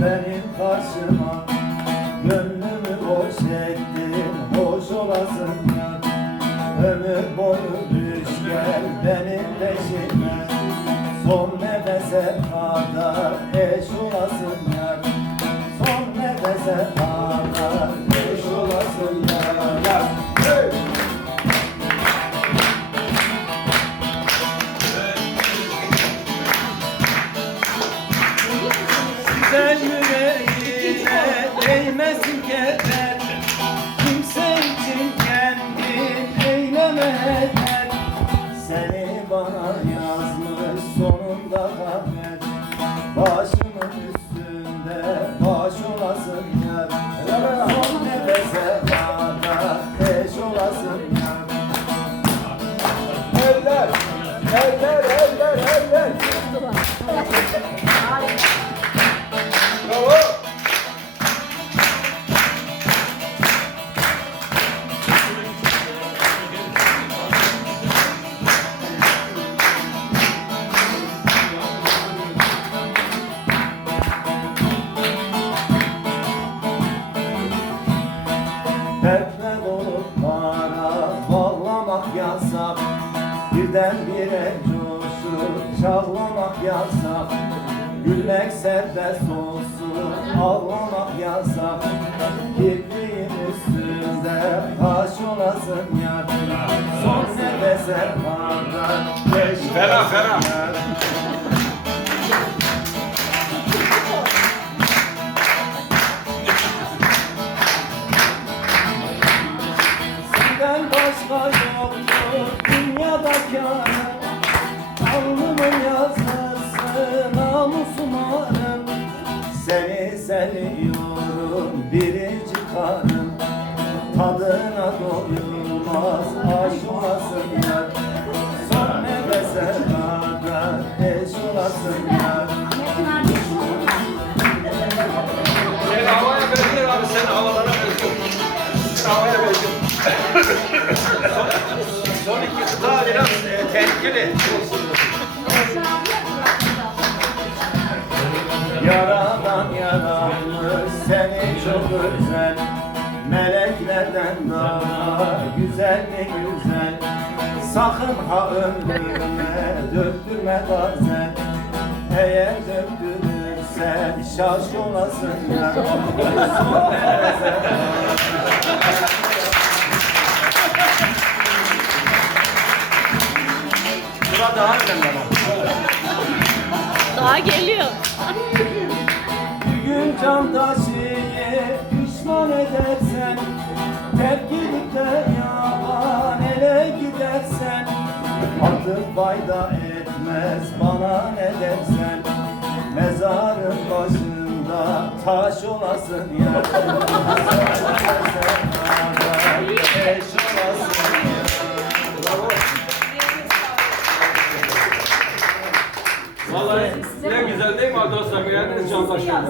benim karşıma. Gönlümü boş ettin boş olasın. Ya Ömür boyu düşler benim peşime Son nefese kadar eş olasın. Güzel yüreğine değmesin keder. Kimse için kendin eyleme heder Seni bana yazmış sonunda kader Başımın Dertle dolu para bağlamak yasak. Birden bire coşup çağlamak yasak. Gülmek serbest olsun ağlamak yasak. Kirliğin üstünde taş olasın yar Son nefese kadar Ferah, ferah. Tadına doyulmaz aşk olasın yar Son nefese kadar eş olasın yar Sen havaya benziyor abi sen havalara benziyorsun. Sen havaya benziyorsun. son, iki kıta biraz e, tehlikeli. Yaradan yaratmış seni çok özel Meleklerden daha güzel mi güzel Sakın ha ömrüme döktürme gazel Eğer döktürürsen şaş olasın ya Son nefese Buna daha önemli ama. Daha geliyor. Bir gün can taşıyı pişman edersen Artık fayda etmez bana ne dersen Mezarın başında taş olasın ya Eş olasın ya Vallahi ne güzel değil mi arkadaşlar? Beğendiniz can taşıyorlar.